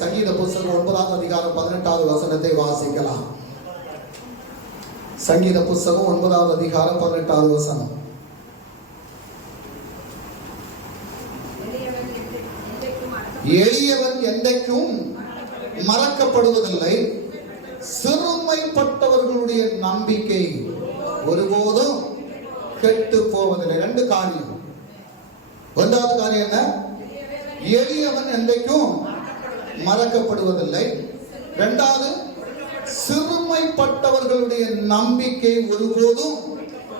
சங்கீத புஸ்தகம் 9ஆம் அதிகாரம் 18வது வசனத்தை வாசிக்கலாம். சங்கீத புஸ்தகம் 9ஆம் அதிகாரம் 18வது வசனம். எளியவன் என்றைக்கும் மறக்கப்படுவதில்லை, சிறுமைப்பட்டவர்களுடைய நம்பிக்கை ஒருபோதும் கெட்டு போவதில்லை. ரெண்டு காரியம். ஒன்றாவது காரியம் என்ன? எளியவன் என்றைக்கும் மறக்கப்படுவதில்லை. இரண்டாவது, சிறுமைப்பட்டவர்களுடைய நம்பிக்கை ஒருபோதும்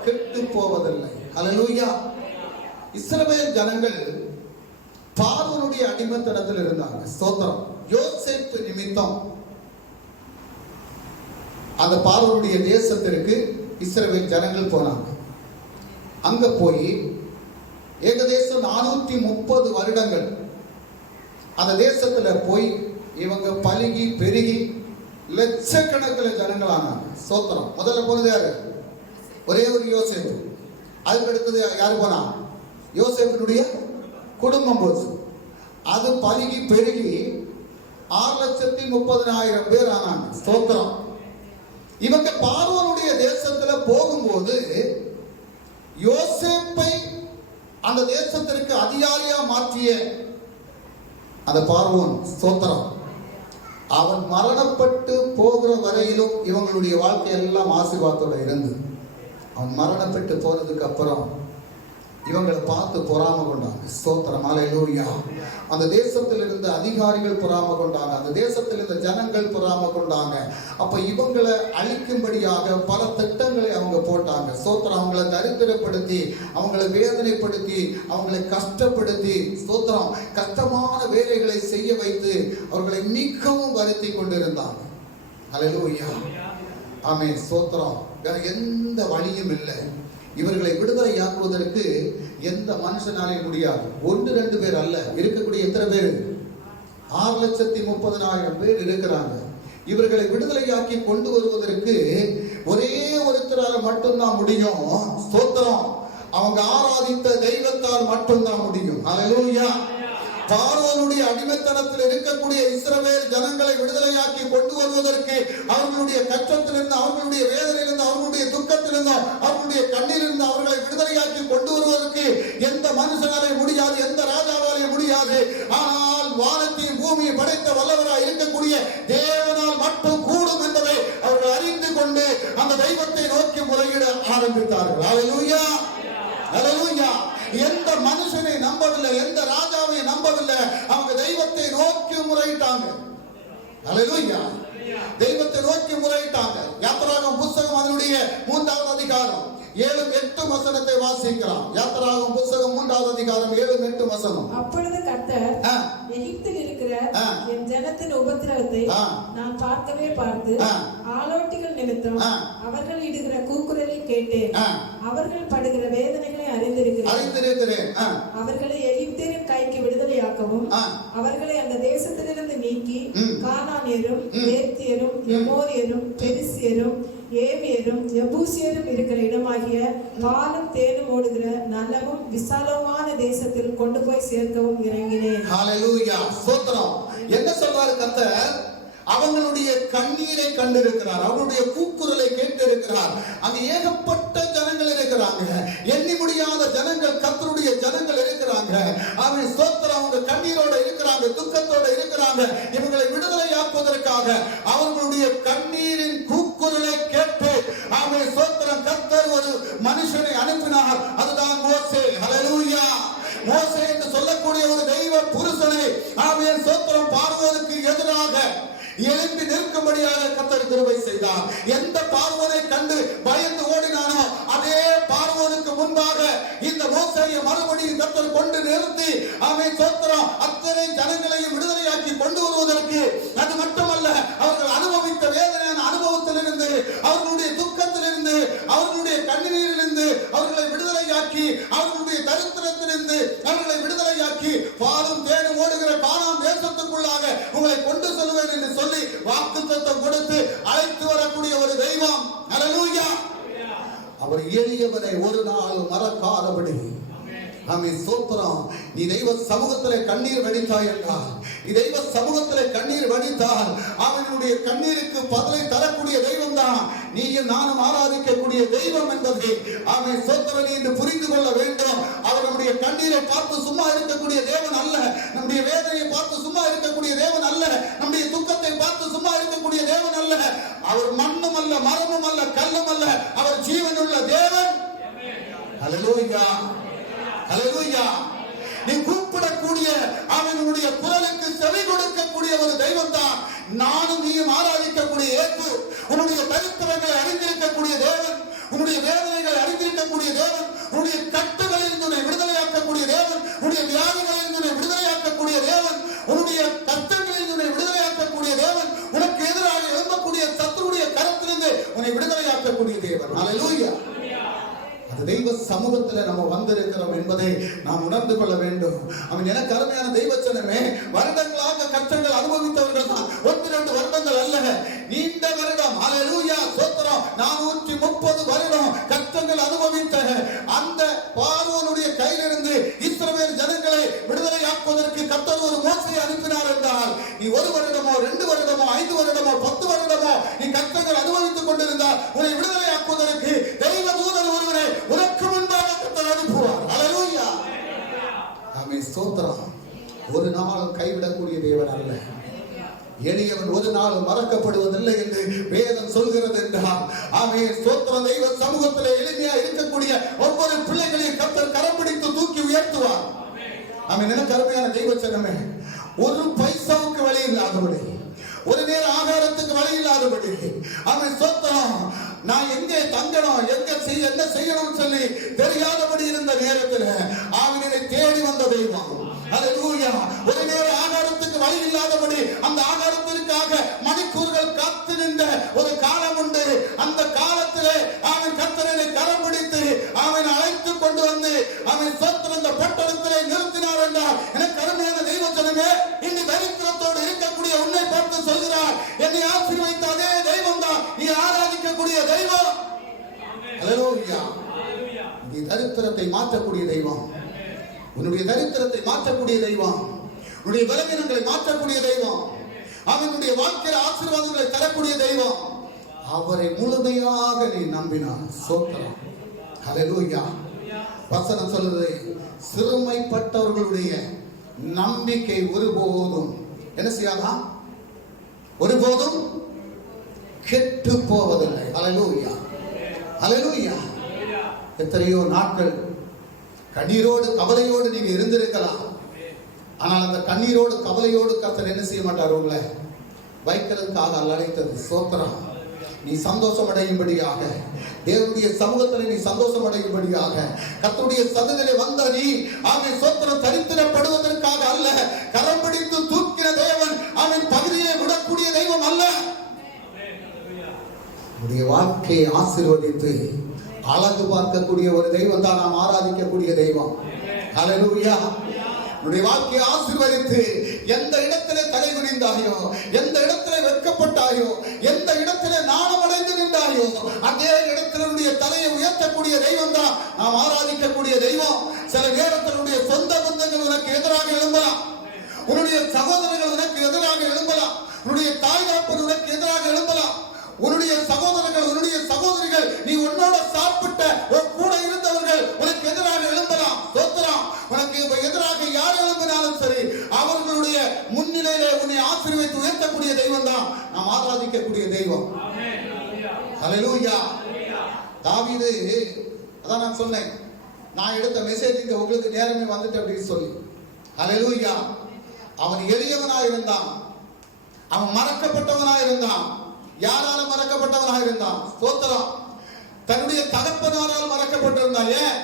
கெட்டு போவதில்லை. அல்லேலூயா. இஸ்ரவேல் ஜனங்கள் பார்வோனுடைய அடிமைத்தனத்தில் இருந்தாங்க. ஸ்தோத்திரம். யோசேப்பு நிமித்தம் அந்த பார்வோனுடைய தேசத்திற்கு இஸ்ரவேல் ஜனங்கள் போனாங்க. அங்க போய் ஏகதேசம் 430 வருடங்கள் அந்த தேசத்துல போய் இவங்க பலுகி பெருகி லட்சக்கணக்கில் ஜனங்கள் ஆனாங்க. ஸ்தோத்திரம். முதல்ல போனது யாரு? ஒரே ஒரு யோசேப்பு. அதுக்கு அடுத்தது யாரு போனா? யோசேப்பினுடைய குடும்பம் போச்சு. அது பலுகி பெருகி 6,30,000 பேர் ஆனாங்க. ஸ்தோத்திரம். இவங்க பார்வோனுடைய தேசத்துல போகும்போது யோசேப்பை அந்த தேசத்திற்கு அதிகாரியா மாற்றிய அந்த பார்வோன், ஸ்தோத்திரம், அவன் மரணப்பட்டு போகிற வரையிலும் இவங்களுடைய வாழ்க்கை எல்லாம் ஆசீர்வாதத்தோட இருந்தது. அவன் மரணப்பட்டு போனதுக்கு அப்புறம் இவங்களை பார்த்து பொறாம கொண்டாங்க. ஸ்தோத்திரம். அல்லேலூயா. அந்த தேசத்தில் இருந்த அதிகாரிகள் பொறாம கொண்டாங்க. அந்த தேசத்தில் இருந்த ஜனங்கள் பொறாம கொண்டாங்க. அப்ப இவங்களை அழிக்கும்படியாக பல திட்டங்களை அவங்க போட்டாங்க. ஸ்தோத்திரம். அவங்களை தரித்திரப்படுத்தி, அவங்களை வேதனைப்படுத்தி, அவங்களை கஷ்டப்படுத்தி, ஸ்தோத்திரம், கஷ்டமான வேலைகளை செய்ய வைத்து அவர்களை மிகவும் வருத்தி கொண்டிருந்தாங்க. அல்லேலூயா. ஆமென். ஸ்தோத்திரம். வேற எந்த வழியும் இல்லை. இவர்களை விடுதலையாக்குவதற்கு எந்த மனுஷனாலே முடியாது. 1-2 பேர் அல்ல, இருக்கக்கூடிய எத்தனை பேர்? 6,30,000 பேர் இருக்கிறாங்க. இவர்களை விடுதலையாக்கி கொண்டு வருவதற்கு ஒரே ஒருத்தரால மட்டும்தான் முடியும். ஸ்தோத்திரம். அவங்க ஆராதித்த தெய்வத்தால் மட்டும்தான் முடியும். அல்லேலூயா. பார்வோனுடைய அடிமைத்தனத்தில் இருக்கக்கூடிய இஸ்ரவேல் ஜனங்களை விடுதலையாக்கி கொண்டு வருவதற்கு அவர்களுடைய கஷ்டத்திலிருந்து, அவர்களுடைய வேதனையிலிருந்து, அவர்களுடைய துக்கத்திலிருந்து, அவர்களுடைய கண்ணிலிருந்து அவர்களை விடுதலையாக்கி கொண்டு வருவதற்கு எந்த மனுஷனாலே முடியாது, எந்த ராஜாவாலே முடியாது. ஆனால் வானத்தையும் பூமியை படைத்த வல்லவராய் இருக்கக்கூடிய தேவனால் மட்டும் கூடும் என்பதை அவர்கள் அறிந்து கொண்டு அந்த தெய்வத்தை நோக்கி முறையிட ஆரம்பித்தார்கள். அல்லேலூயா. அல்லேலூயா. எந்த மனுஷனை நம்பவில்லை, எந்த ராஜாவை நம்பவில்லை. அவங்க தெய்வத்தை நோக்கி முறையிட்டாங்க. அல்லேலூயா. தெய்வத்தை நோக்கி முறையிட்டாங்க. யாத்திராகமம் புத்தகம் அதனுடைய 3வது அதிகாரம் 7-8 வசனத்தை வாசிக்கலாம். யாத்திராகமம் புத்தகம் 3வது அதிகாரம் 7-8 வசனம். அப்பொழுது கர்த்தர் எகிப்தில் இருக்கிற என் ஜனத்தின் உபத்திரவத்தை நான் பார்க்கவே பார்த்து ஆலோட்டிகள் நிமித்தம் அவர்கள் இடுகிற கூக்குரலை கேட்டேன். அவர்கள் படுகிற வேதனைகளை அறிந்திருக்கிறேன். அவர்களை எகிப்தியரின் கைக்கு விடுதலையாக்கவும் அவர்களை அந்த தேசத்திலிருந்து நீக்கி கானானியரும், ஏத்தியரும், எமோரியரும், பெரிசியரும், ஏவியரும், எபூசியரும் இருக்கிற இடமாகிய பாலும் தேனும் ஓடுகிற நல்லவும் விசாலமான தேசத்தில் கொண்டு போய் சேர்க்கவும் இறங்கினேன். ஹல்லேலூயா. ஸ்தோத்திரம். என்ன சொல்றாரு கர்த்தர்? அவங்களுடைய கண்ணீரை கண்டிருக்கிறார், அவங்களுடைய கூக்குரலை கேட்டிருக்கிறார். அங்க ஏகப்பட்ட ஜனங்கள் இருக்கிறாங்க, எண்ணி முடியாத ஜனங்கள், கர்த்தருடைய ஜனங்கள் இருக்கிறாங்க. அவன் ஸ்தோத்திரம். அவங்க கண்ணீரோட இருக்கிறாங்க, துக்கத்தோட இருக்கிறாங்க. இவங்களை விடுதலையாக்குவதற்காக அவர்களுடைய கண்ணீரின் கூக்குரலை கேட்டு அவன் ஸ்தோத்திரம் கர்த்தர் ஒரு மனுஷனை அனுப்பினார். அதுதான் மோசே. ஹல்லேலூயா. மோசே என்று சொல்லக்கூடிய ஒரு தெய்வ புருஷனை அவன் ஸ்தோத்திரம் பார்வோனுக்கு எதிராக எழும்பி நிற்கும்படியாக கர்த்தர் கிருபை செய்தார். எந்த பார்வோனை கண்டு பயந்து ஓடினானோ அதே பார்வோனுக்கு முன்பாக இந்த மோசேயை மறுபடியும் கர்த்தர் கொண்டு நிறுத்தி அவன் ஸ்தோத்திரம் அத்தனை ஜனங்களையும் விடுதலையாக்கி கொண்டு வருவதற்கு, அது மட்டுமல்ல, அவர்கள் அனுபவித்த வேதனையான அனுபவத்திலிருந்து, அவர்களுடைய துக்கத்திலிருந்து, அவர்களுடைய கண்ணீரிலிருந்து அவர்களை விடுதலையாக்கி, அவர்களுடைய தரித்திரத்திலிருந்து அவர்களை விடுதலையாக்கி பாலும் தேனும் ஓடுகிற கானான் தேசத்துக்குள்ளாக உங்களை கொண்டு செல்வேன் என்று சொல்லி வாக்குத்தத்தம் கொடுத்து அழைத்து வரக்கூடிய ஒரு தெய்வம். அல்லேலூயா. அவர் எளியவனை ஒரு நாள் மறக்காதபடி ஆமென். ஸ்தோத்திரம். நீ தெய்வ சமூகத்திலே கண்ணீர் வடித்தாய் என்றால், நீ தெய்வ சமூகத்திலே கண்ணீர் வடித்தால் அவனுடைய கண்ணீருக்கு பதிலை தரக்கூடிய தெய்வம் தான் நீயும் நானும் ஆராதிக்கக்கூடிய தெய்வம் என்பதை ஆமென். ஸ்தோத்திரம். நீ இன்று புரிந்து கொள்ள வேண்டும். அவர் நம்முடைய கண்ணீரை பார்த்து சும்மா இருக்கக்கூடிய தேவன் அல்ல. நம்முடைய வேதனையை பார்த்து சும்மா இருக்கக்கூடிய தேவன் அல்ல. நம்முடைய துக்கத்தை பார்த்து சும்மா இருக்கக்கூடிய தேவன் அல்ல. அவர் மண்ணும் அல்ல, மரமும் அல்ல, கல்லும் அல்ல. அவர் ஜீவனுள்ள தேவன். ஹல்லேலூயா, ஹல்லேலூயா. நீ கூப்பிடக்கூடிய அவனுடைய குரலுக்கு செவி கொடுக்கக்கூடிய ஒரு தெய்வம் தான் நானும் நீயும் ஆராதிக்கக்கூடிய இயேசு. உன்னுடைய தரித்திரங்களை அறிந்திருக்கக்கூடிய தேவன், உன்னுடைய வேதனைகளை அறிந்திருக்கக்கூடிய தேவன், உன்னுடைய கட்டுகளில் உன்னை விடுதலையாக்கக்கூடிய தேவன், உன்னுடைய வியாதிகளில் உன்னை விடுதலையாக்கக்கூடிய தேவன், உன்னுடைய கஷ்டங்களில் உன்னை விடுதலையாக்கக்கூடிய தேவன், உனக்கு எதிராக எழும்பக்கூடிய சத்துருடைய கரத்திலிருந்து உன்னை விடுதலையாக்கக்கூடிய தேவன். ஹல்லேலூயா. அது தெய்வ சமூகத்தில் நம்ம வந்திருக்கிறோம் என்பதை நாம் உணர்ந்து கொள்ள வேண்டும். அவன் எனக்கு அருமையான தெய்வச்சனமே, வருடங்களாக கஷ்டங்கள் அனுபவித்தவர்கள் தான், 1-2 வருடங்கள் அல்ல, நீண்ட வருடம். ஹல்லேலூயா, ஸ்தோத்திரம். 430 வருடம் கஷ்டங்கள் அனுபவித்த அந்த பார்வோனுடைய கையிலிருந்து இஸ்ரவேல் ஜனங்களை விடுதலையாக்குவதற்கு கர்த்தர் ஒரு மோசையை அனுப்பினார் என்றால், நீ 1 வருடமோ 2 வருடமோ 5 வருடமோ 10 வருடமோ நீ கஷ்டங்கள் அனுபவித்துக் கொண்டிருந்தால் உன்னை விடுதலையாக்குவதற்கு தெய்வ தூதர் ஒருவரை உனக்கு முன்பாக கர்த்தர் அனுப்புவார். ஹல்லேலூயா, ஆமென். ஸ்தோத்திரம். ஒரு நாளும் கைவிடக்கூடிய தேவன் அல்ல. எளியவன் ஒரு நாள் மறக்கப்படுவதில்லை என்று வேதம் சொல்கிறது என்றால், ஆமென். ஸ்தோத்திரம். தெய்வ சமூகத்திலே எளிமையா இருக்கக்கூடிய ஒவ்வொரு பிள்ளைகளையும் கர்த்தர் கரம் பிடித்து தூக்கி உயர்த்துவார். ஆமென். எனக்கு அருமையான தெய்வச்சனமே, ஒரு பைசாவுக்கு வழி இல்லாதபடி, ஒரு நேர ஆகாரத்துக்கு வழி இல்லாதபடி, ஆமென். ஸ்தோத்திரம். நான் எங்கே தங்கணும், என்ன செய்யணும்னு சொல்லி தெரியாதபடி இருந்த நேரத்தில் அவனை தேடி வந்த தெய்வம். ஹல்லேலூயா. ஒரு நேர ஆகாரத்துக்கு வழி இல்லாதபடி அந்த ஆகாரத்திற்காக மணிக்கூர்கள் காத்து நின்ற ஒரு காலம் உண்டு. அந்த காலத்திலே அவன் கர்த்தரை கரம் பிடித்து அவன் அழைத்து கொண்டு வந்து அவன் சொத்து அந்த பட்டணத்திலே நிறுத்தினார் என்றால், எனக்கு அருமையான தெய்வச்சனமே, இன்று தரித்திரத்தோடு இருக்கக்கூடிய உன்னை பார்த்து சொல்கிறார், என்னை ஆசீர்வதித்த அதே தெய்வம் தான் நீ ஆராதிக்கக்கூடிய தெய்வம். ஹல்லேலூயா. நீ தரித்திரத்தை மாற்றக்கூடிய தெய்வம், உன்னுடைய தரித்திரத்தை மாற்றக்கூடிய தெய்வம், உன்னுடைய பலவீனங்களை மாற்றக்கூடிய தெய்வம், அவனுடைய வாழ்க்கையில் ஆசீர்வாதங்களை தரக்கூடிய தெய்வம். அவரை முழுமையாக நீ நம்பினார். ஸ்தோத்திரம். ஹல்லேலூயா. வசனம் சொல்லுது, சிறுமைப்பட்டவர்களுடைய நம்பிக்கை ஒருபோதும் என்ன செய்யாதா, ஒருபோதும் கெட்டு போவதில்லை. ஹல்லேலூயா, ஹல்லேலூயா. எத்தனையோ நாட்கள் கண்ணீரோடு கவலையோடு நீங்க இருந்திருக்கலாம். ஆனால் அந்த கண்ணீரோடு கவலையோடு கர்த்தர் என்ன செய்ய மாட்டார், உங்களை வைக்கிறதுக்காக அழைத்தது. ஸ்தோத்திரம். நீ சந்தோஷம் அடையும்படியாக, தேவனுடைய சமூகத்தில் நீ சந்தோஷம் அடையும்படியாக, கர்த்தருடைய சன்னதியிலே வந்த நீ அவன் ஸ்தோத்திரம் தரித்திரப்படுவதற்காக அல்ல, கரம் பிடித்து தூக்கின தேவன் அவன் பகுதியை விடக்கூடிய தெய்வம் அல்ல. உடைய வாழ்க்கையை ஆசீர்வதித்து அழகு பார்க்கக்கூடிய ஒரு தெய்வம் தான் நாம் ஆராதிக்கக்கூடிய தெய்வம். ஹல்லேலூயா. உன்னுடைய வாழ்க்கையை ஆசீர்வதித்து எந்த இடத்திலே தலை குனிந்தாயோ, எந்த இடத்திலே வெட்கப்பட்டாயோ, எந்த இடத்திலே நாணம் அடைந்து நின்றாயோ, அதே இடத்தினுடைய தலையை உயர்த்தக்கூடிய தெய்வம் தான் நாம் ஆராதிக்கக்கூடிய தெய்வம். சில நேரத்தினுடைய சொந்த பந்தங்கள் உனக்கு எதிராக எழும்பலாம், உன்னுடைய சகோதரர்கள் உனக்கு எதிராக எழும்பலாம், உன்னுடைய தாய் தகப்பன் உனக்கு எதிராக எழும்பலாம், உன்னுடைய சகோதரர்கள் உன்னுடைய சகோதரிகள் நீ உன்னோட சாப்பிட்ட கூட இருந்தவர்கள் உனக்கு எதிராக எழும்பலாம். ஸ்தோத்திரம். உனக்கு எதிராக யார் எழும்பினாலும் சரி, அவர்களுடைய முன்னிலையிலே உன்னை ஆசீர்வதித்து உயர்த்தக்கூடிய தெய்வம் தான் நாம் ஆராதிக்கக்கூடிய தெய்வம். ஹல்லேலூயா. தாவீது, அதான் நான் சொன்னேன், நான் எடுத்த மெசேஜ் இங்க உங்களுக்கு நேரமே வந்துட்டு அப்படின்னு சொல்லி. ஹல்லேலூயா. அவன் எளியவனாய் இருந்தான், அவன் மறக்கப்பட்டவனாய் இருந்தான். யாரால மறக்கப்பட்டவனாக இருந்தான்? ஸ்தோத்திரம். தன்னுடைய தகப்பனாரால் மறக்கப்பட்டிருந்தான். ஏன்?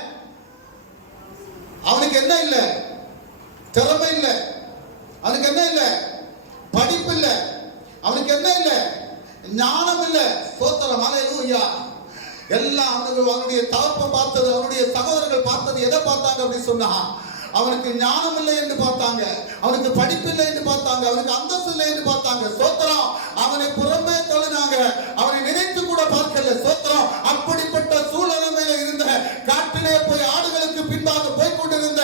அவனுக்கு என்ன இல்ல? திறமை இல்ல. அவனுக்கு என்ன இல்ல? படிப்பு இல்ல. அவனுக்கு என்ன இல்ல? ஞானம் இல்ல. ஸ்தோத்திரம். ஹல்லேலூயா. எல்லாம் அவனுடைய தகப்பன் பார்த்தது, அவனுடைய சகோதரர்கள் பார்த்தது எதை பார்த்தாங்க அப்படின்னு சொன்னா, அவனுக்கு ஞானம் இல்லை என்று பார்த்தாங்க, அவனுக்கு படிப்பு இல்லை என்று பார்த்தாங்க, அவனுக்கு அந்தஸ்து இல்லை என்று பார்த்தாங்க. ஸ்தோத்திரம். அவனை புறம்பே தள்ளினாங்க, அவனை நினைத்து கூட பார்க்கல. ஸ்தோத்திரம். அப்படிப்பட்ட எப்படிப்பட்ட சூழ்நிலையில இருந்த காட்டிலே போய் ஆடுகளுக்கு பின்பாக போய் கொண்டிருந்த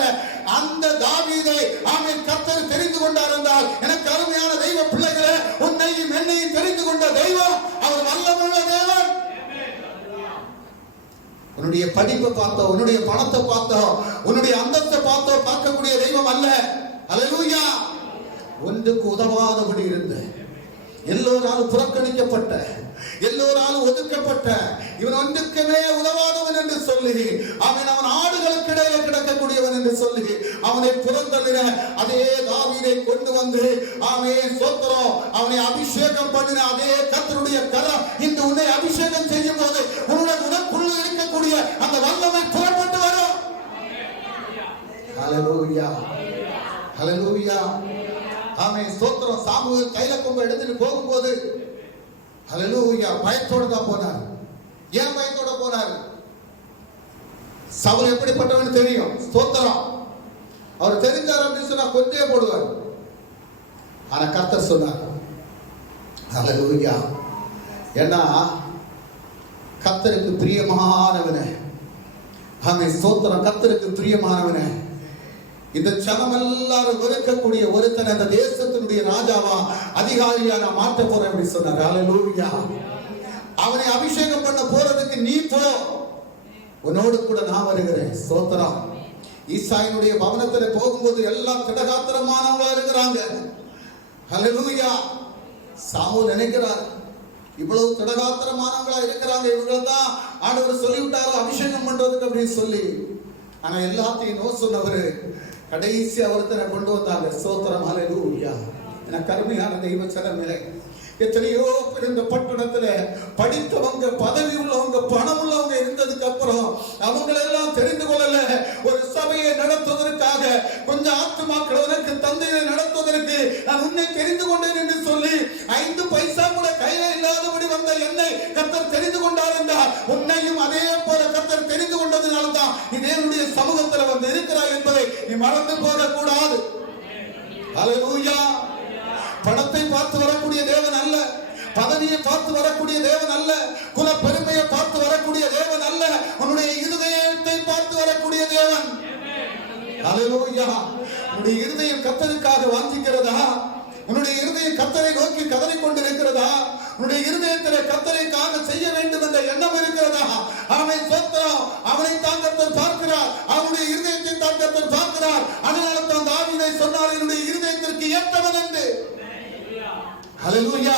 அந்த தாவீதை ஆமென் கர்த்தர் தெரிந்து கொண்டார் என்றால், எனக்கு அருமையான தெய்வ பிள்ளைகளே, உன்னையும் என்னையும் தெரிந்து கொண்ட தெய்வம் அவர் வல்லமையுள்ள தேவன். உன்னுடைய படிப்பை பார்த்தோ, உன்னுடைய பணத்தை பார்த்தோ, உன்னுடைய அந்தஸ்தை பார்த்தோ பார்க்கக்கூடிய தெய்வம் அல்ல. அல்லேலூயா. ஒன்றுக்கு உதவாதபடி இருந்த, எல்லோராலும் புறக்கணிக்கப்பட்ட, எல்லோராலும் ஒதுக்கப்பட்ட, இவன் ஒன்றுக்குமே உதவாதவன் என்று சொல்லி அவன் ஆடுகளுக்கு இடையில கிடக்கக்கூடியவன் என்று சொல்லி அவனை புறந்தள்ளின அதே தாவீதை கொண்டு வந்து அவன் சோத்திரம் அவனை அபிஷேகம் பண்ணின அதே கர்த்தருடைய கரம் இன்று உன்னை அபிஷேகம் செய்யும் போது உன்னுடைய உனக்குள்ள இருக்கக்கூடிய அந்த வல்லமை புறப்பட்டு வரும். ஹல்லேலூயா, ஹல்லேலூயா. ஆமென். ஸ்தோத்திரம். சாமுவேல் கையில கொம்பை எடுத்துட்டு போகும்போது ஹல்லேலூயா பயத்தோட தான் போனார். ஏன் பயத்தோட போனார்? சவுல் எப்படிப்பட்டவன் தெரியும். ஸ்தோத்திரம். அவர் தெரிஞ்சார் அப்படின்னு சொன்னா கொண்டே போடுவார். ஆனா கர்த்தர் சொன்னார் ஹல்லேலூயா. ஏன்னா கர்த்தருக்கு பிரியமானவனே, ஆமென். ஸ்தோத்திரம். கர்த்தருக்கு பிரியமானவனே, இந்த ஜனம் எல்லாரும் வெறுக்கக்கூடிய ஒருத்தன் அந்த தேசத்தினுடைய ராஜாவா அதிகாரியா நான் மாற்ற போறேன் அப்படி சொன்னார். ஹல்லேலூயா. அவனை அபிஷேகம் பண்ண போறதுக்கு நீ போ, உன்னோடு கூட நான் வருகிறேன். ஸ்தோத்திரம். ஈசாயினுடைய பவனத்துல போகும்போது எல்லாம் திடகாத்திரமானவங்களா இருக்கிறாங்க. ஹல்லேலூயா. சாமுவேல் நினைக்கிறார், இவ்வளவு திடகாத்திரமானவங்களா இருக்கிறாங்க, இவங்களை தான் ஆண்டவர் சொல்லிவிட்டாரோ அபிஷேகம் பண்றதுக்கு அப்படின்னு சொல்லி. ஆனா எல்லாத்தையும் நோ சொன்னவரு கடைசி ஒருத்தரை கொண்டு வந்தாங்க. ஸ்தோத்திரம். ஹல்லேலூயா. எனக்கு அருமையான தெய்வ ஜனமே, எத்தனையோ பேர் இந்த பட்டணத்துல படித்தவங்க, பதவி உள்ளவங்க, பணம் உள்ளவங்க இருந்ததுக்கு அப்புறம் அவங்களெல்லாம் தெரிந்து கொள்ளல. ஒரு சபையை நடத்துவதற்காக, கொஞ்சம் ஆத்துமாக்கள் உனக்கு தந்தையை நடத்துவதற்கு நான் உன்னை தெரிந்து கொண்டேன் என்று சொல்லி 5 பைசா கூட கையில இல்லாதபடி வந்த என்னை கர்த்தர் தெரிந்து கொண்டார் என்றால், உன்னையும் அதே போல கர்த்தர் தெரிந்து கொண்டதுனால்தான் நீ தேவனுடைய சமூகத்தில் வந்து இருக்கிறாய் என்பதை நீ மறந்து போக கூடாது. ஹல்லேலூயா. பணத்தை பார்த்து வரக்கூடிய தேவன் அல்ல, பதவியை பார்த்து வரக்கூடிய தேவன் அல்ல, குல பெருமையை பார்த்து வரக்கூடிய தேவன் அல்ல, உன்னுடைய இருதயத்தை பார்த்து வரக்கூடிய தேவன். ஹல்லேலூயா. உன்னுடைய இருதயம் கர்த்தருக்காக வாஞ்சிக்கிறதா? உன்னுடைய இருதயம் கர்த்தரை நோக்கி கதறிக் கொண்டிருக்கிறதா? உன்னுடைய இருதயத்தில் கர்த்தரைக்காக செய்ய வேண்டும் என்ற எண்ணம் இருக்கிறதா? ஆமென். ஸ்தோத்திரம். அவனை தான் கர்த்தர் பார்க்கிறார், அவனுடைய இருதயத்தை தான் கர்த்தர் பார்க்கிறார். அதனால தான் தாவீதை சொன்னார், என்னுடைய இருதயத்திற்கு ஏற்றவன் என்று. ஹல்லேலூயா.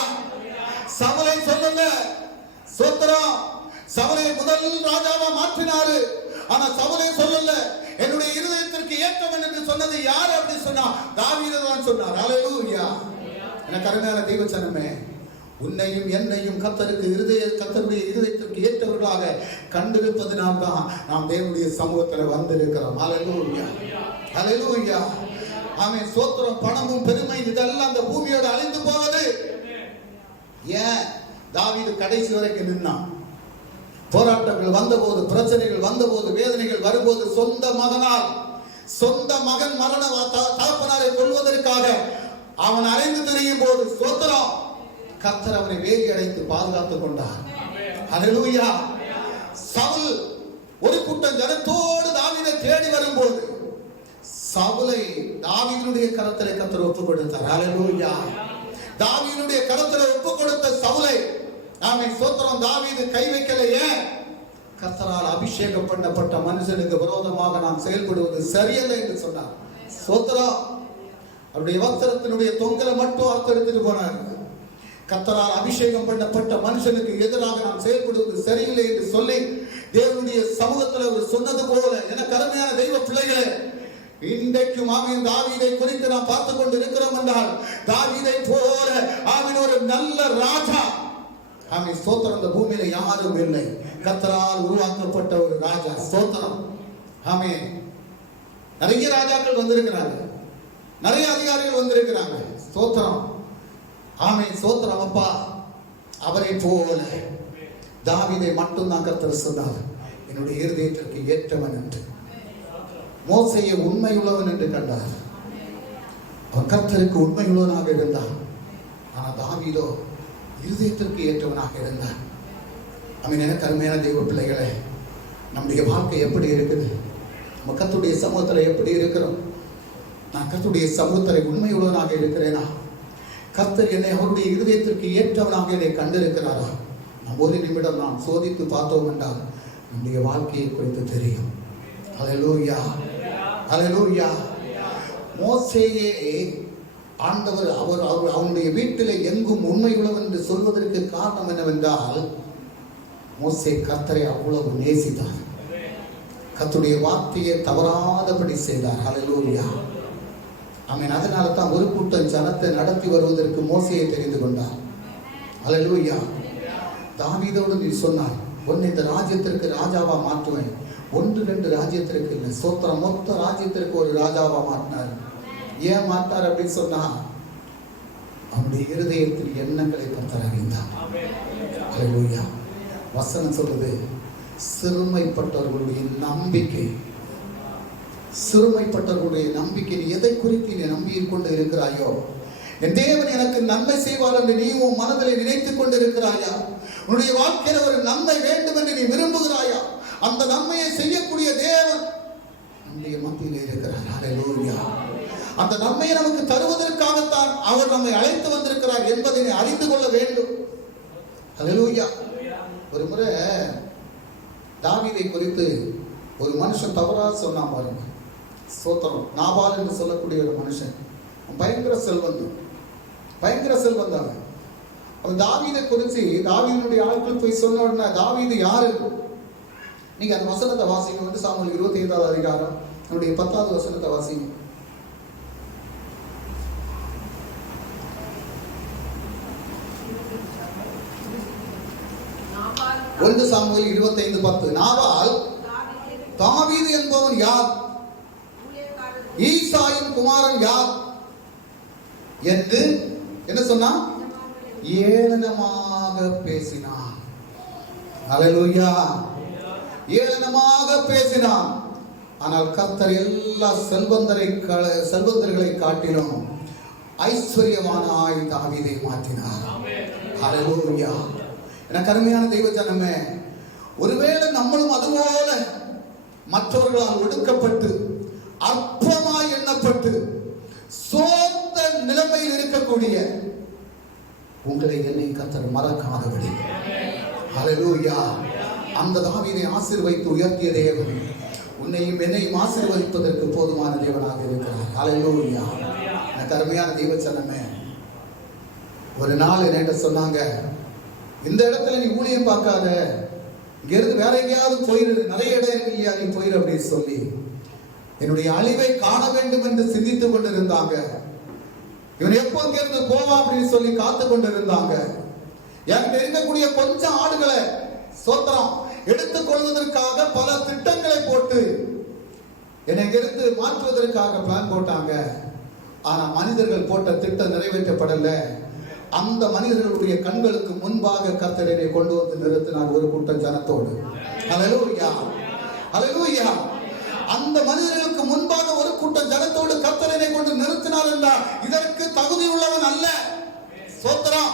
சவுலை சொல்லல. ஸ்தோத்திரம். சவுலை முதல் ராஜாவா மாற்றினாரு. ஆனா சவுலை சொல்லல, என்னுடைய இருதயத்திற்கு ஏற்றவன் என்று சொன்னது யார் அப்படி சொன்னா? தாவீது தான் சொன்னார். ஹல்லேலூயா. எனக்கு அருமையான தெய்வ ஜனமே, உன்னையும் என்னையும் கர்த்தருடைய இருதயத்திற்கு ஏற்றவர்களாக கண்டிருப்பதனால்தான் நாம் தேவனுடைய சமூகத்தில் வந்திருக்கிறோம். ஹல்லேலூயா, ஹல்லேலூயா. ஆமென். ஸ்தோத்திரம். பணமும் பெருமை இதெல்லாம் அந்த பூமியோட அழிந்து போவது. ஏன் தாவீது கடைசி வரைக்கும் நின்னான்? போராட்டங்கள் வந்தபோது, பிரச்சனைகள் வந்தபோது, வேதனைகள் வரும்போது, சொந்த மகன் மரண தகப்பனாரை கொல்வதற்காக அவன் அலைந்து திரியும் போது, ஸ்தோத்திரம், கர்த்தர் அவனை வேலி அடைத்து பாதுகாத்துக் கொண்டார். ஹல்லேலூயா. சவுல் ஒரு கூட்டம் ஜனத்தோடு தாவீதை தேடி வரும்போது சவுலை தாவீதுடைய கரத்திலே கர்த்தர் ஒப்புக் கொடுத்தார். ஹல்லேலூயா. தாவீதுடைய கரத்திலே ஒப்புக் கொடுத்த சவுலை, ஆமென். ஸ்தோத்திரம். தாவீது கை வைக்கலையே. கர்த்தரால் அபிஷேகம் பண்ணப்பட்ட மனுஷனுக்கு விரோதமாக நாம் செயல்படுவது சரியல்ல என்று சொன்னார். ஸ்தோத்திரம். அவருடைய வஸ்திரத்தினுடைய தொங்கலை மட்டும் அறுத்தெடுத்துட்டு போனார். கர்த்தரால் அபிஷேகம் பண்ணப்பட்ட மனுஷனுக்கு எதிராக நாம் செயல்படுவது சரியில்லை என்று சொல்லி தேவனுடைய சமூகத்தில் அவர் சொன்னது போல, எனக்கு அருமையான தெய்வ பிள்ளைகளே, இன்றைக்கும் ஆமென் தாவீதை குறித்து நாம் பார்த்துக் கொண்டு இருக்கிறோம் என்றால், தாவீதை போல ஆமென் ஒரு நல்ல ராஜா, ஆமென். ஸ்தோத்திரம். இந்த பூமியில யாரும் இல்லை, கர்த்தரால் உருவாக்கப்பட்ட ஒரு ராஜா. ஸ்தோத்திரம். ஆமென். நிறைய ராஜாக்கள் வந்திருக்கிறாங்க, நிறைய அதிகாரிகள் வந்திருக்கிறாங்க. ஸ்தோத்திரம். ஆமென். ஸ்தோத்திரம். அப்பா, அவரை போல தாவீதை மட்டும்தான் கர்த்தர் சொன்னார், என்னுடைய இருதயத்திற்கு ஏற்றவன் என்று. மோசேயை உண்மை உள்ளவன் என்று கண்டார். அவன் கர்த்தருக்கு உண்மை உள்ளவனாக இருந்தான். ஆனால் தாவீதோ இருதயத்திற்கு ஏற்றவனாக இருந்தான். ஆமென். எனக்கு அருமையான தெய்வ பிள்ளைகளே, நம்முடைய வாழ்க்கை எப்படி இருக்குது? நம்ம கர்த்தருடைய சமூகத்தில் எப்படி இருக்கிறோம்? நான் கர்த்தருடைய சமூகத்தில் உண்மையுள்ளவனாக இருக்கிறேனா? கர்த்தர் என்னை அவருடைய இருதயத்திற்கு ஏற்றவனாக என்னை கண்டிருக்கிறாரா? நாம் ஒரு நிமிடம் நாம் சோதித்து பார்த்தோம் என்றால் நம்முடைய வாழ்க்கையை குறித்து தெரியும். ஹல்லேலூயா, ஹல்லேலூயா. மோசேயே ஆண்டவர் அவனுடைய வீட்டில் எங்கும் உண்மையுள்ளவன் என்று சொல்வதற்கு காரணம் என்னவென்றால், மோசே கர்த்தரை அவ்வளவு நேசித்தார். கர்த்தருடைய வார்த்தையை தவறாதபடி செய்தார். ஹல்லேலூயா, ஆமென். அதனால தான் ஒரு கூட்டம் ஜனத்தை நடத்தி வருவதற்கு மோசேயை தெரிந்து கொண்டார். ஹல்லேலூயா. தாவீதோடு நீ சொன்னார், ஒன்னு இந்த ராஜ்யத்திற்கு ராஜாவா மாற்றுவேன். 1-2 ராஜ்யத்திற்கு இல்லை, சோத்திரம், மொத்த ராஜ்யத்திற்கு ஒரு ராஜாவா மாற்றினார். ஏன் மாட்டார் அப்படின்னு சொன்னா, அவனுடைய இருதயத்தில் எண்ணங்களை கர்த்தர் அறிந்தார். ஹல்லேலூயா. வசனம் சொல்லுது, சிறுமைப்பட்டவர்களுடைய நம்பிக்கை, சிறுமைப்பட்டவர்களுடைய நம்பிக்கை. நீ எதை குறித்து நீ நம்பி கொண்டு இருக்கிறாயோ, என் தேவன் எனக்கு நன்மை செய்வார் என்று நீ உன் மனதில் நினைத்துக் கொண்டு இருக்கிறாயா? உன்னுடைய வாழ்க்கையில் ஒரு நன்மை வேண்டும் என்று நீ விரும்புகிறாயா? அந்த நன்மையை செய்யக்கூடிய தேவன் நம்முடைய மத்தியில் இருக்கிறார். ஹல்லேலூயா. அந்த நன்மையை நமக்கு தருவதற்காகத்தான் அவர் நம்மை அழைத்து வந்திருக்கிறார் என்பதை நீ அறிந்து கொள்ள வேண்டும். ஹல்லேலூயா. ஒரு முறை தாவீதை குறித்து ஒரு மனுஷன் தவறாக சொன்னான் பாருங்க. சோத்திரம். நாபால் என்று சொல்லக்கூடிய ஒரு மனுஷன் பயங்கர செல்வந்தன், பயங்கர செல்வந்தான். அவன் தாவீதை குறித்து தாவீதினுடைய ஆட்கள் போய் சொன்ன உடனே, தாவீது யாரு? நீங்க அந்த வசனத்தை வாசிங்க. 1 சாமுவேல் 25வது அதிகாரம் நம்முடைய 10வது வசனத்தை வாசிங்க. 1 சாமுவேல் 25:10. நாபால் தாவீது என்பவன் யார்? ஈசாயின் குமாரன் யார் என்று என்ன சொன்னா? ஏளனமாக பேசினான். ஹல்லேலூயா. ஏளனமாக பேசினான். ஆனால் கர்த்தர் எல்லா செல்வந்தர்களை காட்டிலும் ஐஸ்வர்யவானாய் தாவீதை மாற்றினார். ஹல்லேலூயா. எனக்கு அருமையான தெய்வ ஜனமே, ஒருவேளை நம்மளும் அதுபோல மற்றவர்களால் ஒடுக்கப்பட்டு அற்பமாய் எண்ணப்பட்டு சோர்ந்த நிலைமையில் இருக்கக்கூடிய உங்களை என்னை கர்த்தர் மறக்காதபடி, ஹல்லேலூயா, அந்த தாவீதை ஆசீர்வதித்து உயர்த்திய தேவன் உன்னையும் என்னையும் ஆசீர்வதிப்பதற்கு போதுமான தேவனாக இருக்கிறார். ஹல்லேலூயா. எனக்கு அருமையான தெய்வ ஜனமே, ஒரு நாள் என்ன சொன்னாங்க, இந்த இடத்துல நீ ஊழியம் பார்க்காத, இங்க இருந்து வேற எங்கேயாவது போயிரு, நிறைய இடம் இருக்கு இல்லையா, நீ போயிரு அப்படின்னு சொல்லி என்னுடைய அழிவை காண வேண்டும் என்று சிந்தித்துக் கொண்டிருந்தாங்க. இவன் எப்போ இங்கிருந்து போவான் அப்படின்னு சொல்லி காத்து கொண்டிருந்தாங்க. எனக்கு இருக்கக்கூடிய கொஞ்சம் ஆடுகளை சோத்திரம் எடுத்துக் கொள்வதற்காக பல திட்டங்களை போட்டு என்னை இங்கிருந்து மாற்றுவதற்காக பிளான் போட்டாங்க. ஆனா மனிதர்கள் போட்ட திட்டம் நிறைவேற்றப்படல. அந்த மனிதர்களுடைய கண்களுக்கு முன்பாக கர்த்தர் என்னை கொண்டு வந்து நிறுத்தினார் ஒரு கூட்டம் ஜனத்தோடு. ஹல்லேலூயா, ஹல்லேலூயா. அந்த மனிதர்களுக்கு முன்பாக ஒரு கூட்டம் ஜனத்தோடு கர்த்தர் என்னை கொண்டு நிறுத்தினார் என்றால் இதற்கு தகுதி உள்ளவன் அல்ல. சோத்திரம்.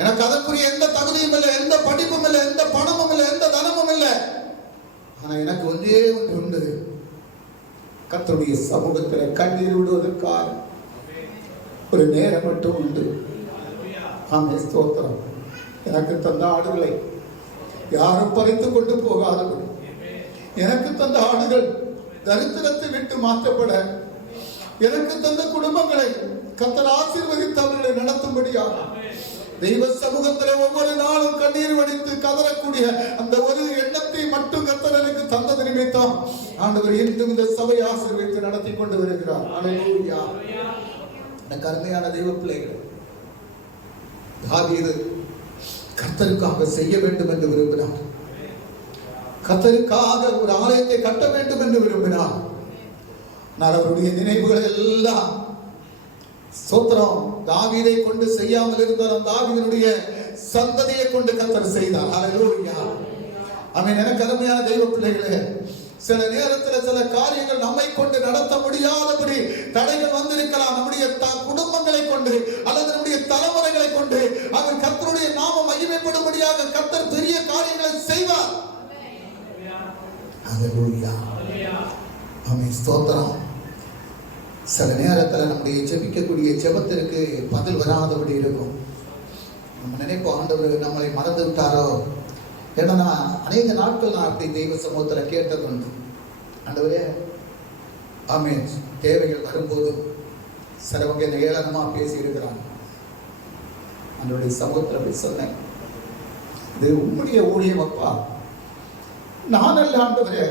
எனக்கு அதற்குரிய எந்த தகுதியும் இல்லை, எந்த படிப்பும் இல்லை, எந்த பணமும் இல்லை, எந்த தனமும் இல்லை. ஆனா எனக்கு ஒன்றே ஒன்று உண்டு, கர்த்தருடைய சமூகத்தில் கண்ணீர் விடுவதற்காக ஒரு நேரம் மட்டும் உண்டு. ஆமே, ஸ்தோத்திரம். எனக்கு தந்த ஆடுகளை யாரும் பறித்து கொண்டு போகாதபடி, எனக்கு தந்த ஆடுகள் தரித்திரத்தை விட்டு மாற்றப்பட, எனக்கு தந்த குடும்பங்களை கர்த்தர் ஆசீர்வதித்து அவர்களை நடத்தும்படியாக தெய்வ சமூகத்தில் ஒவ்வொரு நாளும் கண்ணீர் வடித்து கதறக்கூடிய அந்த ஒரு எண்ணத்தை மட்டும் கர்த்தர் எனக்கு தந்தது நிமித்தம் ஆண்டவர் இன்றும் இந்த சபையை ஆசீர்வதித்து நடத்தி கொண்டு வருகிறார். ஹல்லேலூயா. கருமையான தெய்வ பிள்ளைகள், தாவீது கர்த்தருக்காக செய்ய வேண்டும் என்று விரும்பினார். கர்த்தருக்காக ஒரு ஆலயத்தை கட்ட வேண்டும் என்று விரும்பினார். நான் அவருடைய நினைவுகள் எல்லாம் சோத்திரம் தாவீதை கொண்டு செய்யாமல் இருந்தார். தாவீதினுடைய சந்ததியை கொண்டு கர்த்தர் செய்தார். ஹல்லேலூயா. ஆமென். எனக்கு அருமையான தெய்வ பிள்ளைகளே, சில நேரத்தில் சில காரியங்கள் நம்மை கொண்டு நடத்த முடியாதபடி தடைகள் வந்திருக்கலாம். நம்முடைய குடும்பங்களை கொண்டு அல்லது நம்முடைய தலைமுறைகளை கொண்டு அவர் கர்த்தருடைய நாமம் மகிமைப்படும்படியாக கர்த்தர் பெரிய காரியங்களை செய்வார். ஹல்லேலூயா. ஆமென். ஸ்தோத்திரம். சில நேரத்தில் நம்முடைய ஜெபிக்கக்கூடிய ஜெபத்திற்கு பதில் வராதபடி இருக்கும். நம்ம நினைப்போம், ஆண்டவர் நம்மளை மறந்து விட்டாரோ. ஏன்னா நான் அநேக நாட்கள் நான் அப்படி தெய்வ சமூகத்தில் கேட்டது உண்டு. ஆண்டவரே, ஆமென், தேவைகள் வரும்போது சிலவங்க இந்த ஏளனமாக பேசி இருக்கிறாங்க. ஆண்டவருடைய சமூகத்தில் அப்படி சொன்னேன், இது உம்முடைய ஊழியம் அப்பா, நான் அல்ல ஆண்டவரே,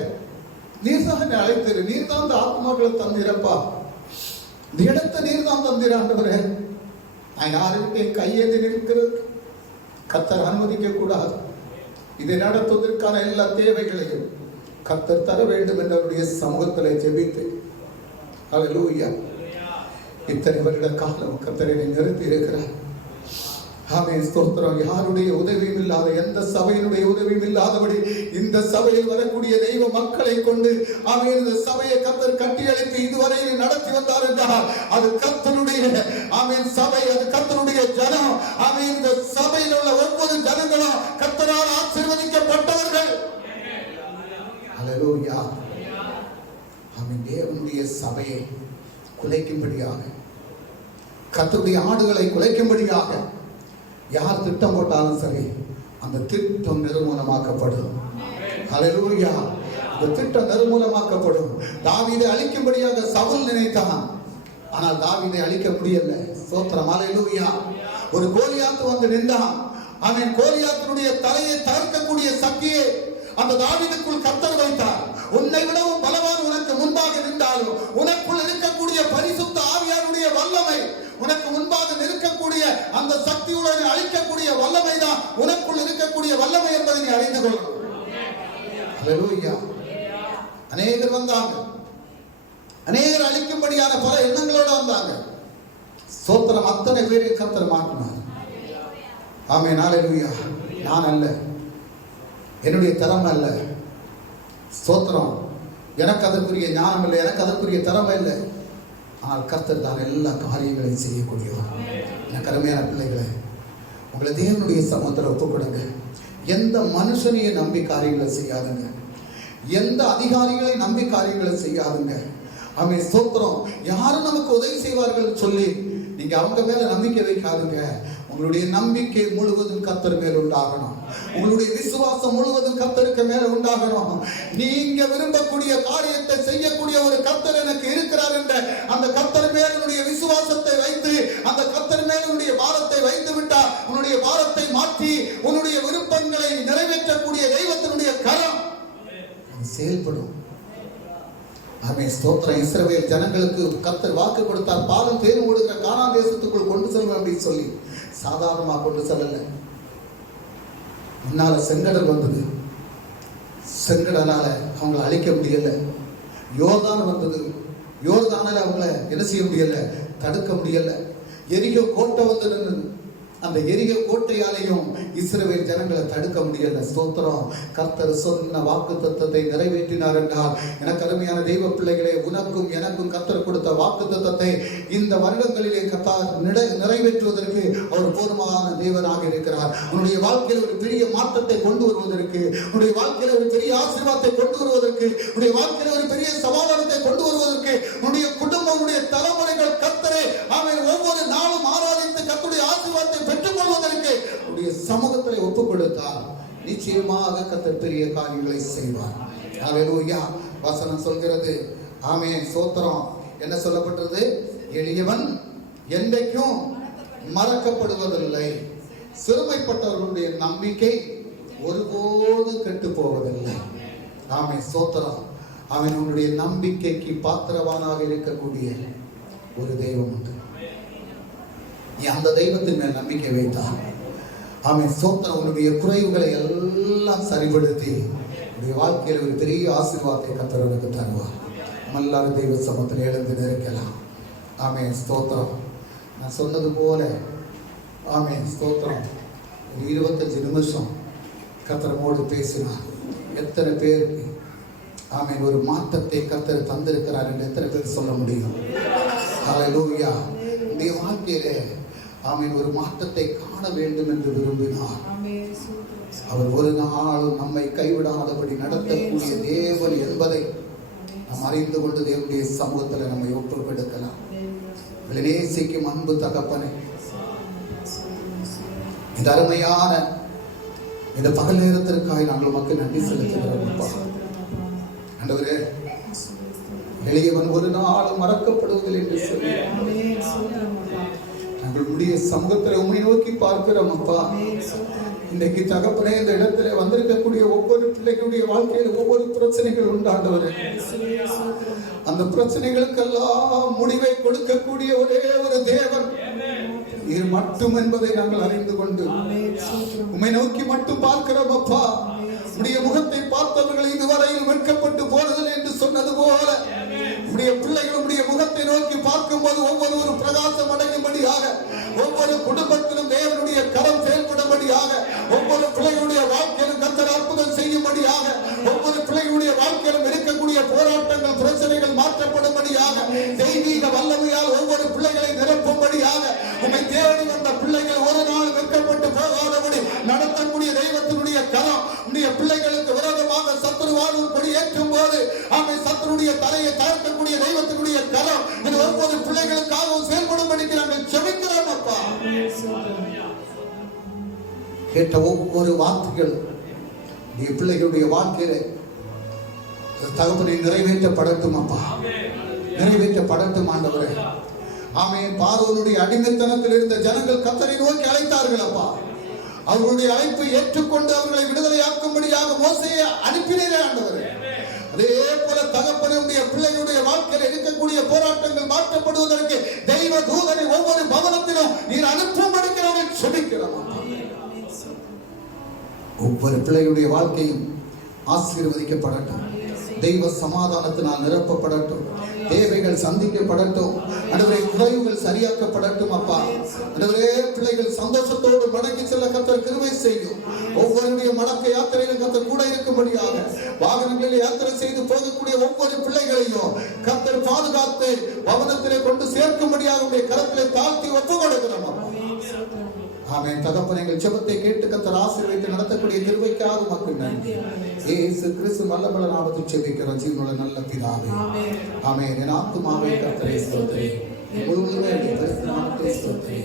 நீர் தான் என்னை அழைத்திரு, நீர் தான் இந்த ஆத்மாக்களை தந்திரப்பா, இந்த இடத்தை நீர் தான் தந்திர ஆண்டவரே. நான் யாருக்கிட்ட என் கையேந்தி நிற்கிறது கர்த்தர் அனுமதிக்க கூடாது. இதை நடத்துவதற்கான எல்லா தேவைகளையும் கர்த்தர் தர வேண்டும் என்றவருடைய சமூகத்தில் ஜெபித்து, ஹல்லேலூயா, இத்தனை வருட காலம் கர்த்தரை நிறுத்தி இருக்கிறார். ஆமென். ஸ்தோத்திரம். யாருடைய உதவியும் இல்லாத, எந்த சபையினுடைய உதவியும் இல்லாதபடி இந்த சபையில் வரக்கூடிய தெய்வ மக்களை கொண்டு ஆமென் இந்த சபையை கர்த்தர் கட்டியளித்து இதுவரை நடத்தி வந்தார் என்றால் அது கர்த்தருடைய ஆமென் சபை, அது கர்த்தருடைய ஜனம். ஆமென். இந்த சபையில் உள்ள ஒவ்வொரு ஜனங்களும் கர்த்தரால் ஆசீர்வதிக்கப்பட்டவர்கள். ஹல்லேலூயா. ஆமென். தேவனுடைய சபையை குலைக்கும்படியாக, கர்த்தருடைய ஆடுகளை குலைக்கும்படியாக யார் திட்டம் போட்டாலும் சரி, அந்த திட்டம் நிர்மூலமாக்கப்படும். ஹல்லேலூயா. அந்த திட்டம் நிர்மூலமாக்கப்படும். தாவீதை அழிக்கும்படியாக சவுல் நினைத்தான், ஆனால் தாவீதை அழிக்க முடியல. ஸ்தோத்திரம். ஹல்லேலூயா. ஒரு கோலியாத்து வந்து நின்றான். அவன் கோலியாத்தினுடைய தலையை தகர்க்கக்கூடிய சக்தியை அந்த தாவீதுக்குள் கர்த்தர் வைத்தார். உன்னை விடவும் பலவான் உனக்கு முன்பாக நின்றாலும் உனக்குள் இருக்கக்கூடிய பரிசுத்த ஆவியாருடைய வல்லமை, உனக்கு முன்பாக நிற்கக்கூடிய அந்த சக்தியுடன் அழிக்கக்கூடிய வல்லமை தான் உனக்குள் இருக்கக்கூடிய வல்லமை என்பதை நீ அறிந்து கொள்ளணும். ஹல்லேலூயா. அநேகர் வந்தாங்க, அநேகர் அழிக்கும்படியான பல எண்ணங்களோட வந்தாங்க. ஸ்தோத்திரம். அத்தனை பேரையும் கர்த்தர் மாற்றினார். ஆமென். ஹல்லேலூயா. நான் அல்ல, என்னுடைய திறமை அல்ல, ஸ்தோத்திரம், எனக்கு அதற்குரிய ஞானம் இல்லை, எனக்கு அதற்குரிய திறமை இல்லை, ஆனால் கர்த்தர் தான் எல்லா காரியங்களையும் செய்யக்கூடியவர். எனக்கு அருமையான பிள்ளைகளை, உங்களை தேவனுடைய சமூகத்தில் ஒப்புக்கொடுங்க. எந்த மனுஷனையும் நம்பி காரியங்களை செய்யாதுங்க, எந்த அதிகாரிகளை நம்பி காரியங்களை செய்யாதுங்க. ஆமென். ஸ்தோத்திரம். யாரும் நமக்கு உதவி செய்வார்கள் சொல்லி நீங்க அவங்க மேல நம்பிக்கை வைக்காதுங்க. உங்களுடைய நம்பிக்கை முழுவதும் கர்த்தர் மேல் உண்டாகணும். உங்களுடைய விசுவாசம் முழுவதும் கர்த்தருக்கு மேல உண்டாகணும். நீங்க விரும்பக்கூடிய காரியத்தை செய்யக்கூடிய ஒரு கர்த்தர் எனக்கு இருக்கிறார் என்ற அந்த கர்த்தர் மேல் உன்னுடைய விசுவாசத்தை வைத்து, அந்த கர்த்தர் மேல் உன்னுடைய பாரத்தை வைத்து விட்டால் உன்னுடைய பாரத்தை மாற்றி உன்னுடைய விருப்பங்களை நிறைவேற்றக்கூடிய தெய்வத்தினுடைய கரம் செயல்படும். ஆமென். ஸ்தோத்திரம். இஸ்ரவேல் ஜனங்களுக்கு கர்த்தர் வாக்கு கொடுத்தார், பாலும் தேனும் ஓடுகிற கானான் தேசத்துக்குள் கொண்டு செல்வேன் அப்படின்னு சொல்லி. சாதாரணமாக கொண்டு செல்லல. முன்னால செங்கடல் வந்தது, செங்கடலால அவங்களை அழிக்க முடியல. யோர்தான் வந்தது, யோர்தானால அவங்களை என்ன செய்ய முடியல, தடுக்க முடியல. எரிகோ கோட்டை வந்து நின்றது, அந்த எரிகோ கோட்டையாலையும் இஸ்ரவேல் ஜனங்களை தடுக்க முடியல. ஸ்தோத்திரம். கர்த்தர் சொன்ன வாக்குத்தத்தத்தை நிறைவேற்றினார் என்றால், எனக்கு அருமையான தெய்வ பிள்ளைகளே, உனக்கும் எனக்கும் கர்த்தர் கொடுத்த வாக்குத்தத்தத்தை இந்த வருடங்களிலே கர்த்தர் நிறைவேற்றுவதற்கு அவர் போதுமான தேவனாக இருக்கிறார். உன்னுடைய வாழ்க்கையில் ஒரு பெரிய மாற்றத்தை கொண்டு வருவதற்கு, உன்னுடைய வாழ்க்கையில் ஒரு பெரிய ஆசீர்வாதத்தை கொண்டு வருவதற்கு, உன்னுடைய வாழ்க்கையில் ஒரு பெரிய சமாதானத்தை கொண்டு வருவதற்கு, உன்னுடைய குடும்பம், உன்னுடைய தலைமுறைகள் கர்த்தரை அவன் ஒவ்வொரு நாளும் ஆராதித்து கர்த்தருடைய ஆசீர்வாதத்தை பெற்றுக் கொள்வதற்கு உடைய சமூகத்தில் ஒப்புக் கொடுத்தார். நிச்சயமாக கர்த்தர் பெரிய காரியங்களை செய்வார். ஹல்லேலூயா. வசனம் சொல்கிறது. ஆமென். ஸ்தோத்திரம். என்ன சொல்லப்பட்டது? எளியவன் என்றைக்கும் மறக்கப்படுவதில்லை, சிறுமைப்பட்டவர்களுடைய நம்பிக்கை ஒருபோது கெட்டு போவதில்லை. ஆமென். ஸ்தோத்திரம். அவன் உன்னுடைய நம்பிக்கைக்கு பாத்திரவானாக இருக்கக்கூடிய ஒரு தெய்வம் உண்டு. அந்த தெய்வத்தின் மேல் நம்பிக்கை வைத்தார். ஆமென். ஸ்தோத்திரம். உன்னுடைய குறைவுகளை எல்லாம் சரிபடுத்தி உன்னுடைய வாழ்க்கையில் ஒரு பெரிய ஆசீர்வாதத்தை கர்த்தர் உனக்கு தருவார். எல்லாரும் தெய்வ சமூகத்தில் எழுந்து நிற்கலாம். ஆமென். ஸ்தோத்திரம். நான் சொன்னது போல ஆமென். ஸ்தோத்திரம். ஒரு 25 நிமிஷம் கர்த்தரோடு பேசினார். எத்தனை பேருக்கு ஆமென். ஒரு மாற்றத்தை கர்த்தர் தந்திருக்கிறார் என்று எத்தனை பேர் சொல்ல முடியும்? ஹல்லேலூயா. இந்த வாழ்க்கையிலே ஆமென் ஒரு மாற்றத்தை காண வேண்டும் என்று விரும்பினார். அவர் ஒரு நாளும் நம்மை கைவிடாதபடி நடத்தக்கூடிய தேவன் என்பதை நாம் அறிந்து கொண்டு தேவனுடைய சமூகத்தில் நம்மை ஒப்புக் கொடுக்கலாம். நேசிக்கும் அன்பு தகப்பனே, இந்த அருமையான இந்த பகல் நேரத்திற்காக நாங்கள் மக்கள் நன்றி செலுத்துகிறோம். ஆண்டவரே, எளியவன் ஒரு நாளும் மறக்கப்படுவதில்லை என்று சொல்லி நாங்களுடைய சமூகத்தில் உண்மை நோக்கி பார்க்கிறோம். அப்பா, இன்றைக்கு தகப்பனே இந்த இடத்துல வந்திருக்கக்கூடிய ஒவ்வொரு பிள்ளைகளுடைய வாழ்க்கையில் ஒவ்வொரு பிரச்சனைகள் உண்டாண்டவரே, அந்த பிரச்சனைகளுக்கெல்லாம் முடிவை கொடுக்கக்கூடிய ஒரே ஒரு தேவன் இது மட்டும் என்பதை நாங்கள் அறிந்து கொண்டு உம்மை நோக்கி மட்டும் பார்க்கிறோம். அப்பா, உடைய முகத்தை பார்த்தவர்கள் இதுவரையில் வெட்கப்பட்டு போனதில்லை என்று சொன்னது போல உடைய பிள்ளைகள் உடைய முகத்தை நோக்கி பார்க்கும் போது ஒவ்வொரு பிரகாசம் அடையும்படியாக, ஒவ்வொரு குடும்பத்திலும் தேவனுடைய கரம் செயல்படும்படியாக, ஒவ்வொரு பிள்ளைகளுடைய வாழ்க்கையிலும் கர்த்தர் அற்புதம் செய்யும்படியாக, ஒவ்வொரு பிள்ளைகளுடைய வாழ்க்கையிலும் இருக்கக்கூடிய போராட்டங்கள் பிரச்சனைகள் மாற்றப்படும்படியாக, தெய்வீக வல்லமையால் ஒவ்வொரு பிள்ளைகளை நிரப்பும்படியாக, உம்மை தேடி வந்த பிள்ளைகள் ஒரு நாள் வெட்கப்பட்டு போகாதபடி நடத்தக்கூடிய தெய்வத்தினுடைய கரம் உடைய பிள்ளைகளுக்கு விரோதமாக சத்துருவால் கொடி ஏற்றும் போது ஆமை சத்துருடைய தலையை தாழ்த்தக்கூடிய தெய்வத்தினுடைய கரம் இது ஒவ்வொரு பிள்ளைகளுக்காகவும் செயல்படும்படி நாங்கள் ஜெபிக்கிறோம். அப்பா, கேட்ட ஒவ்வொரு வார்த்தைகள் நீ பிள்ளைகளுடைய வாழ்க்கையில தகப்பனை நிறைவேற்றப்படட்டும். அப்பா, நிறைவேற்றப்படட்டும் ஆண்டவரே. ஆமென். பார்வோனுடைய அடிமைத்தனத்தில் இருந்த ஜனங்கள் கர்த்தரை நோக்கி அழைத்தார்கள். அப்பா, அவர்களுடைய அழைப்பை ஏற்றுக்கொண்டு அவர்களை விடுதலையாக்கும்படியாக மோசேயை அனுப்பினீரே ஆண்டவரே. அதே போல தகப்பனுடைய பிள்ளைகளுடைய வாழ்க்கையில் இருக்கக்கூடிய போராட்டங்கள் மாற்றப்படுவதற்கு தெய்வ தூதனை ஒவ்வொரு பவனத்திலும் நீர் அனுப்பும்படி நாங்கள் ஜெபிக்கிறோம். ஒவ்வொரு பிள்ளைகளுடைய வாழ்க்கையும் ஆசீர்வதிக்கப்படட்டும். தெய்வ சமாதானத்தினால் நிரப்பப்படட்டும். தேவைகள் சந்திக்கப்படட்டும். ஆண்டவரே, குறைவுகள் சரியாக்கப்படட்டும். அப்பா, ஆண்டவரே, பிள்ளைகள் சந்தோஷத்தோடு மடங்கி செல்ல கர்த்தர் கிருபை செய்யும். ஒவ்வொருடைய மடக்க யாத்திரையிலும் கர்த்தர் கூட இருக்கும்படியாக, வாகனங்களில் யாத்திரை செய்து போகக்கூடிய ஒவ்வொரு பிள்ளைகளையும் கர்த்தர் பாதுகாத்து பவனத்திலே கொண்டு சேர்க்கும்படியாக உடைய கரத்திலே தாழ்த்தி ஒப்புக் கொடுக்கிறோம். ஆமென். தகப்பனே, எங்கள் ஜெபத்தை கேட்டு கர்த்தர் ஆசீர்வதித்து நடத்தக்கூடிய கிருபைக்காக மக்கள் நன்றி. இயேசு கிறிஸ்து வல்லமையுள்ள நாமத்தில் ஜெபிக்கிறோம் ஜீவனுள்ள நல்ல பிதாவே. ஆமென். என் ஆத்துமாவே கர்த்தரை ஸ்தோத்திரி, முழுவதுமே பரிசுத்த நாமத்தை ஸ்தோத்திரி.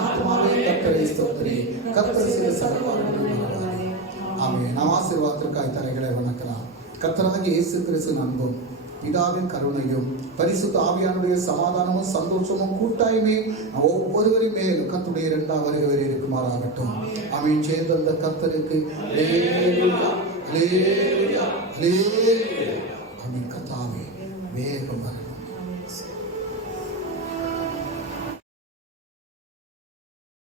ஆத்துமாவே கர்த்தரை ஸ்தோத்திரி, கர்த்தர் செய்த சகல உபகாரங்களை. ஆமென். நாம் ஆசீர்வாதத்திற்காய் தரைகளை வணக்கலாம். கர்த்தராகிய இயேசு கிறிஸ்து அன்பும் பிதாவின் கருணையும் பரிசுத்த ஆவியானுடைய சமாதானமும் சந்தோஷமும் கூட்டாய்மை ஒவ்வொருவரின் மேலும் கர்த்தருடைய இரண்டாம் வருகை வரை இருக்குமாறாகட்டும். ஆமென். சேர்ந்த கர்த்தருக்கு அல்லேலூயா, அல்லேலூயா, அல்லேலூயா. ஆமென். கர்த்தாவே, வேக